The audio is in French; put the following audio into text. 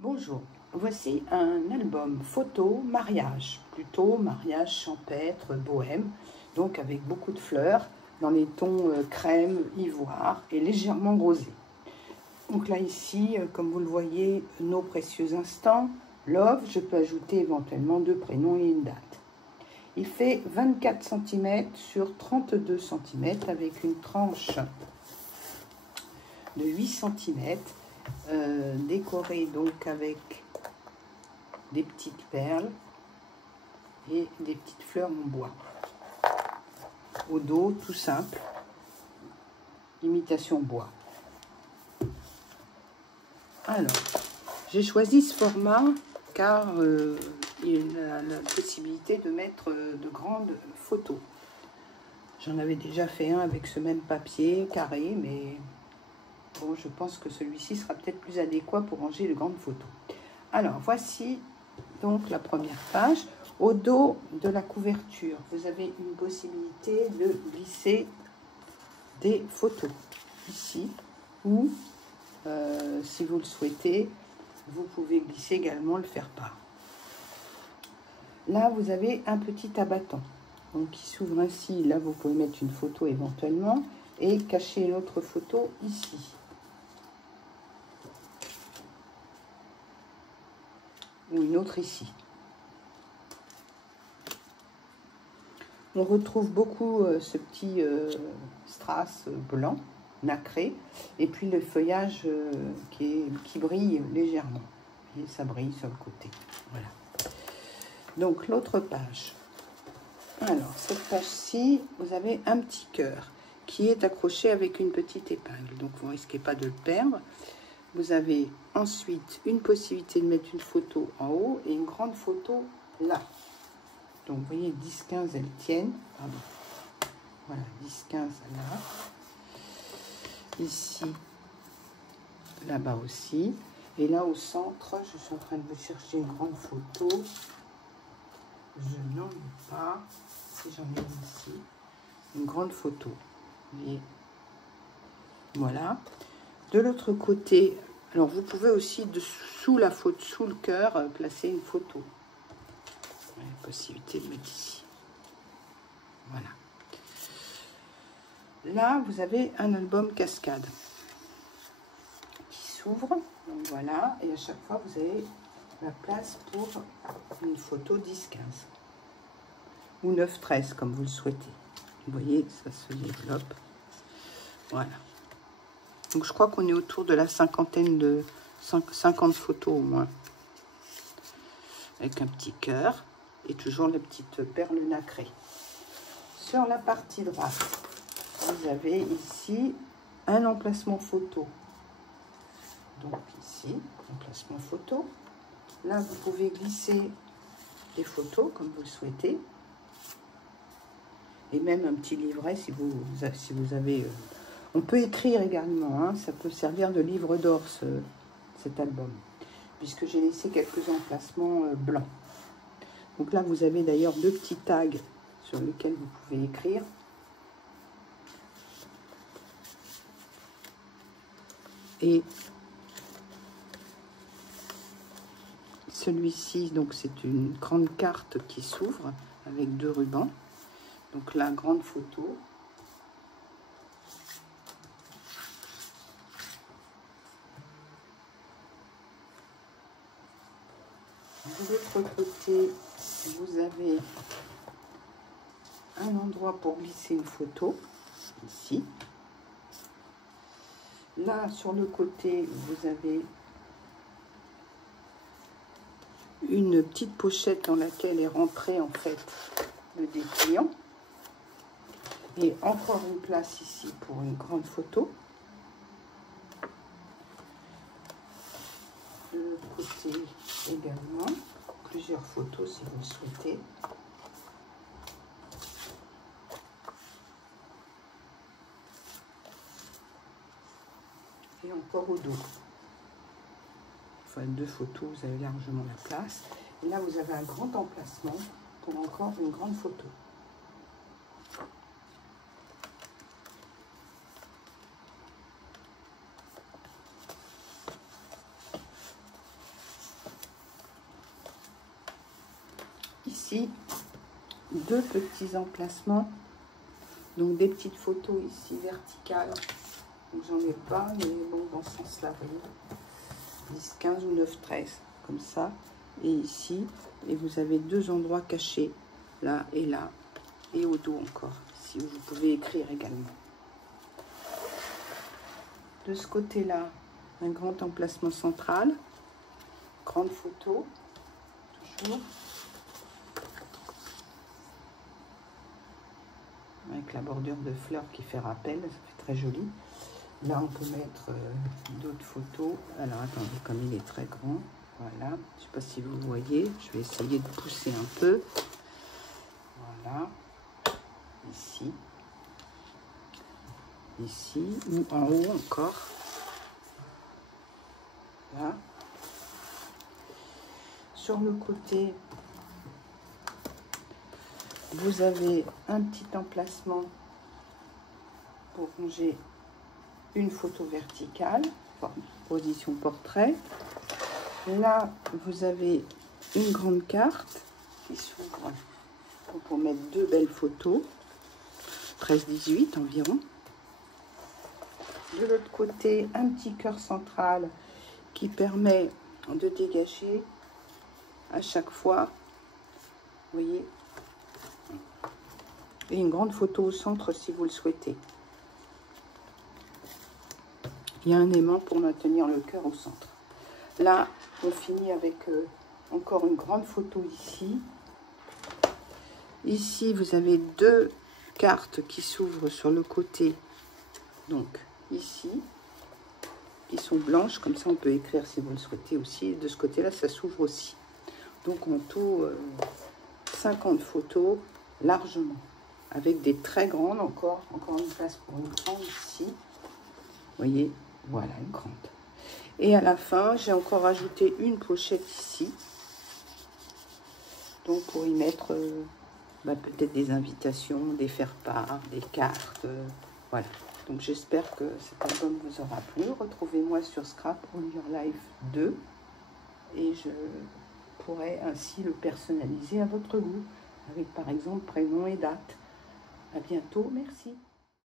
Bonjour, voici un album photo mariage, plutôt mariage champêtre, bohème, donc avec beaucoup de fleurs, dans les tons crème, ivoire et légèrement rosé. Donc là ici, comme vous le voyez, nos précieux instants, love, je peux ajouter éventuellement 2 prénoms et une date. Il fait 24 cm sur 32 cm avec une tranche de 8 cm. Décoré donc avec des petites perles et des petites fleurs en bois. Au dos, tout simple, imitation bois. Alors, j'ai choisi ce format car il a la possibilité de mettre de grandes photos. J'en avais déjà fait un avec ce même papier carré, mais bon, je pense que celui-ci sera peut-être plus adéquat pour ranger de grandes photos. Alors, voici donc la première page. Au dos de la couverture, vous avez une possibilité de glisser des photos ici, ou si vous le souhaitez, vous pouvez glisser également le faire-part. Là, vous avez un petit abattant, donc qui s'ouvre ainsi. Là, vous pouvez mettre une photo éventuellement et cacher l'autre photo ici. Ou une autre ici. On retrouve beaucoup ce petit strass blanc, nacré, et puis le feuillage qui brille légèrement. Et ça brille sur le côté. Voilà. Donc l'autre page. Alors, cette page-ci, vous avez un petit cœur qui est accroché avec une petite épingle. Donc, vous ne risquez pas de le perdre. Vous avez ensuite une possibilité de mettre une photo en haut et une grande photo là. Donc, vous voyez, 10-15, elles tiennent. Pardon. Voilà, 10-15 là. Ici, là-bas aussi. Et là, au centre, je suis en train de vous chercher une grande photo. Je n'en ai pas. Si j'en ai une ici. Une grande photo. Vous voyez. Voilà. De l'autre côté, alors vous pouvez aussi, sous la photo, sous le cœur, placer une photo. Il y a la possibilité de mettre ici. Voilà. Là, vous avez un album cascade qui s'ouvre. Donc voilà. Et à chaque fois, vous avez la place pour une photo 10-15. Ou 9-13, comme vous le souhaitez. Vous voyez, ça se développe. Voilà. Donc, je crois qu'on est autour de la cinquantaine de 50 photos au moins. Avec un petit cœur et toujours les petites perles nacrées. Sur la partie droite, vous avez ici un emplacement photo. Donc ici, emplacement photo. Là, vous pouvez glisser des photos comme vous le souhaitez. Et même un petit livret si vous avez... On peut écrire également, hein, ça peut servir de livre d'or cet album, puisque j'ai laissé quelques emplacements blancs. Donc là, vous avez d'ailleurs 2 petits tags sur lesquels vous pouvez écrire. Et celui-ci, donc c'est une grande carte qui s'ouvre avec 2 rubans. Donc la grande photo. De l'autre côté, vous avez un endroit pour glisser une photo, ici. Là, sur le côté, vous avez une petite pochette dans laquelle est rentré en fait le dépliant. Et encore une place ici pour une grande photo. De l'autre côté également, plusieurs photos si vous le souhaitez. Et encore au dos. Enfin, 2 photos, vous avez largement la place. Et là, vous avez un grand emplacement pour encore une grande photo. ici 2 petits emplacements. Donc des petites photos ici verticales. Donc j'en ai pas, mais bon, dans ce sens-là, vous voyez. 10, 15 ou 9, 13, comme ça. Et ici, et vous avez 2 endroits cachés, là, et au dos encore, si vous pouvez écrire également. De ce côté-là, un grand emplacement central, grande photo, toujours, avec la bordure de fleurs qui fait rappel, ça fait très joli. Là, on peut mettre d'autres photos. Alors, attendez, comme il est très grand, voilà. Je ne sais pas si vous voyez. Je vais essayer de pousser un peu. Voilà. Ici. Ici. Ou en haut encore. Là. Sur le côté, vous avez un petit emplacement pour ranger une photo verticale, position portrait. Là, vous avez une grande carte qui s'ouvre pour mettre 2 belles photos, 13-18 environ. De l'autre côté, un petit cœur central qui permet de dégager à chaque fois, vous voyez, et une grande photo au centre si vous le souhaitez. Il y a un aimant pour maintenir le cœur au centre. Là, on finit avec encore une grande photo ici. Ici, vous avez 2 cartes qui s'ouvrent sur le côté. Donc, ici, qui sont blanches. Comme ça, on peut écrire si vous le souhaitez aussi. Et de ce côté-là, ça s'ouvre aussi. Donc, en tout, 50 photos, largement. Avec des très grandes, encore une place pour une grande ici. Vous voyez, voilà, une grande. Et à la fin, j'ai encore ajouté une pochette ici. Donc, pour y mettre peut-être des invitations, des faire-part, des cartes. Voilà. Donc, j'espère que cet album vous aura plu. Retrouvez-moi sur Scrap All Your Life 2. Et je pourrai ainsi le personnaliser à votre goût. Avec, par exemple, prénom et date. À bientôt. Merci.